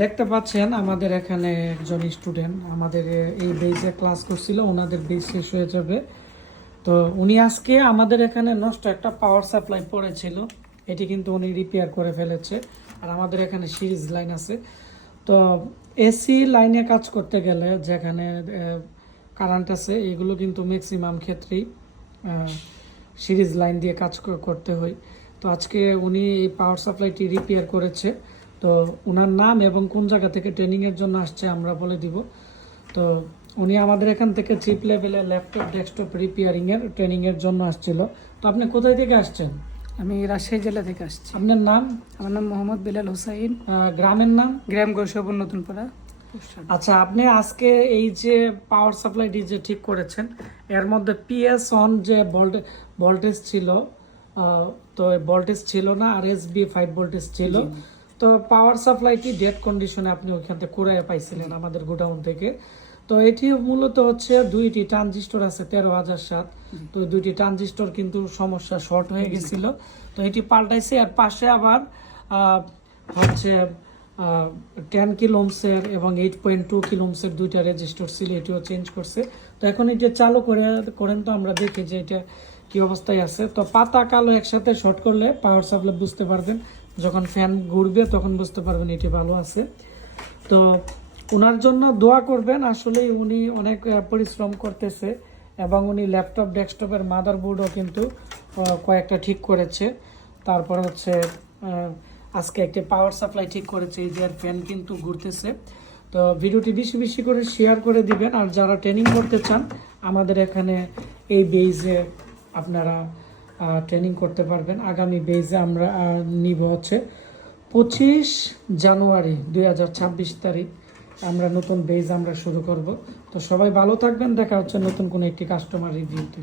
দেখতে পাচ্ছেন আমাদের এখানে একজন স্টুডেন্ট আমাদের এই বেসে ক্লাস করছিল, ওনাদের বেস শেষ হয়ে যাবে। তো উনি আজকে আমাদের এখানে নষ্ট একটা পাওয়ার সাপ্লাই পড়েছিল, এটি কিন্তু উনি রিপেয়ার করে ফেলেছে। আর আমাদের এখানে সিরিজ লাইন আছে। তো এসি লাইনে কাজ করতে গেলে যেখানে কারেন্ট আছে এগুলো কিন্তু ম্যাক্সিমাম ক্ষেত্রেই সিরিজ লাইন দিয়ে কাজ করতে হয়। তো আজকে উনি এই পাওয়ার সাপ্লাইটি রিপেয়ার করেছে। তো ওনার নাম এবং কোন জায়গা থেকে ট্রেনিংয়ের জন্য আসছে আমরা বলে দিব। তো উনি আমাদের এখান থেকে চিপ লেভেলে ল্যাপটপ ডেস্কটপ রিপেয়ারিংয়ের ট্রেনিংয়ের জন্য আসছিল। তো আপনি কোথায় থেকে আসছেন? আমি রাজশাহী জেলা থেকে আসছি। আপনার নাম? আমার নাম মোহাম্মদ বিলাল হোসাইন। গ্রামের নাম? গ্রাম গোসাবন নতুনপাড়া। আচ্ছা, আপনি আজকে এই যে পাওয়ার সাপ্লাইটি যে ঠিক করেছেন এর মধ্যে পিএস অন যে ভোল্টেজ ছিল, তো ভোল্টেজ ছিল না, আর এসবি 5 ভোল্টেজ ছিল। তো পাওয়ার সাপ্লাইটি ডেড কন্ডিশনে আপনি ওইখান থেকে কুড়াইয়ে পাইছিলেন আমাদের গোডাউন থেকে। তো এটি মূলত হচ্ছে দুইটি ট্রানজিস্টর আছে 13,007। তো দুইটি ট্রানজিস্টর কিন্তু সমস্যা শর্ট হয়ে গেছিল, তো এটি পাল্টাইছে। আর পাশে আবার হচ্ছে 10 কিলো ওহমসের এবং 8.2 কিলো ওহমসের দুইটা রেজিস্টর ছিল, এটিও চেঞ্জ করছে। তো এখন এটা চালু করেন তো আমরা দেখি যে এটা কি অবস্থায় আছে। তো পাতা কালো একসাথে শর্ট করলে পাওয়ার সাপ্লাই বুঝতে পারবেন, যখন ফ্যান ঘুরবে তখন বুঝতে পারবেন এটি ভালো আছে। তো ওনার জন্য দোয়া করবেন, আসলে উনি অনেক পরিশ্রম করতেছে এবং উনি ল্যাপটপ ডেস্কটপের মাদারবোর্ডও কিন্তু কয়েকটা ঠিক করেছে। তারপর হচ্ছে আজকে একটা পাওয়ার সাপ্লাই ঠিক করেছে, এই যে ফ্যান কিন্তু ঘুরতেছে। তো ভিডিওটি বেশি বেশি করে শেয়ার করে দিবেন। আর যারা ট্রেনিং করতে চান আমাদের এখানে এই বেজে আপনারা ট্রেনিং করতে পারবেন। আগামী বেজে আমরা নিব হচ্ছে 25 জানুয়ারি 2026 তারিখ আমরা নতুন বেজ আমরা শুরু করব। তো সবাই ভালো থাকবেন, দেখা হচ্ছে নতুন কোনো একটি কাস্টমার রিভিউতে।